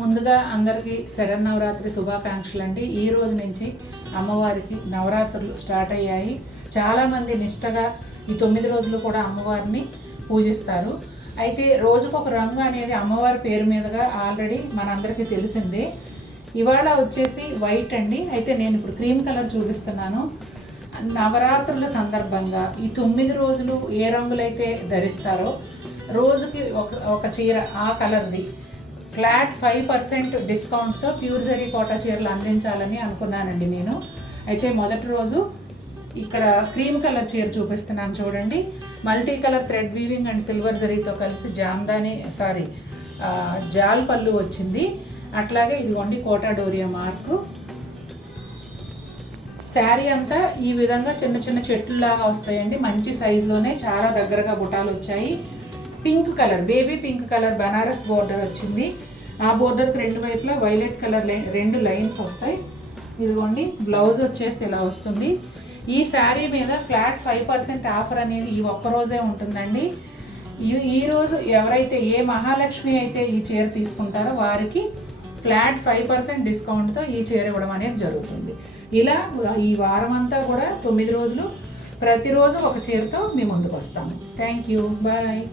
ముందుగా అందరికీ శరన్నవరాత్రి శుభాకాంక్షలు అండి. ఈ రోజు నుంచి అమ్మవారికి నవరాత్రులు స్టార్ట్ అయ్యాయి. చాలామంది నిష్టగా ఈ 9 రోజులు కూడా అమ్మవారిని పూజిస్తారు. అయితే రోజుకొక రంగు అనేది అమ్మవారి పేరు మీదుగా ఆల్రెడీ మనందరికీ తెలిసిందే. ఇవాళ వచ్చేసి వైట్ అండి. అయితే నేను ఇప్పుడు క్రీమ్ కలర్ చూపిస్తున్నాను. నవరాత్రుల సందర్భంగా ఈ 9 రోజులు ఏ రంగులైతే ధరిస్తారో రోజుకి ఒక చీర ఆ కలర్ది ఫ్లాట్ 5% డిస్కౌంట్తో ప్యూర్ జరీ కోటా చీరలు అందించాలని అనుకున్నానండి నేను. అయితే మొదటి రోజు ఇక్కడ క్రీమ్ కలర్ చీర చూపిస్తున్నాను చూడండి. Multi colour thread weaving and silver జరీతో కలిసి జాల్ పళ్ళు వచ్చింది. అట్లాగే ఇదిగోండి కోటా డోరియా మార్కు. శారీ అంతా ఈ విధంగా చిన్న చిన్న చెట్లులాగా వస్తాయండి. మంచి సైజులోనే చాలా దగ్గరగా బుటాలు వచ్చాయి. Pink colour, baby pink colour Banaras border వచ్చింది. ఆ బోర్డర్కి రెండు వైపులా వైలెట్ కలర్ 2 లైన్స్ వస్తాయి. ఇదిగోండి బ్లౌజ్ వచ్చేసి ఇలా వస్తుంది. ఈ శారీ మీద ఫ్లాట్ 5% ఆఫర్ అనేది ఈ ఒక్కరోజే ఉంటుందండి. ఈరోజు ఎవరైతే ఏ మహాలక్ష్మి అయితే ఈ చీర తీసుకుంటారో వారికి ఫ్లాట్ 5% డిస్కౌంట్తో ఈ చీర ఇవ్వడం అనేది జరుగుతుంది. ఇలా ఈ వారం అంతా కూడా 9 రోజులు ప్రతిరోజు ఒక చీరతో మీ ముందుకు వస్తాము. Thank you, bye.